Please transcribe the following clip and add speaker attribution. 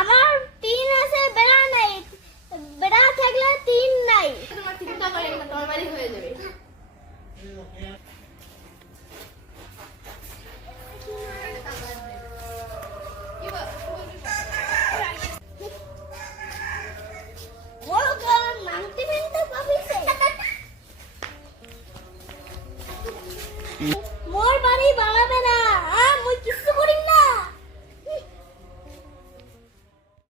Speaker 1: আমার তিন আছে বেড়া নাই। বেড়া থাকলে তিন নাই।
Speaker 2: তোমার চিন্তা করেন না তোমার বাড়ি হয়ে যাবে।
Speaker 1: Mm-hmm. মোর বাড়ি বাড়াবে না। আমি কিছু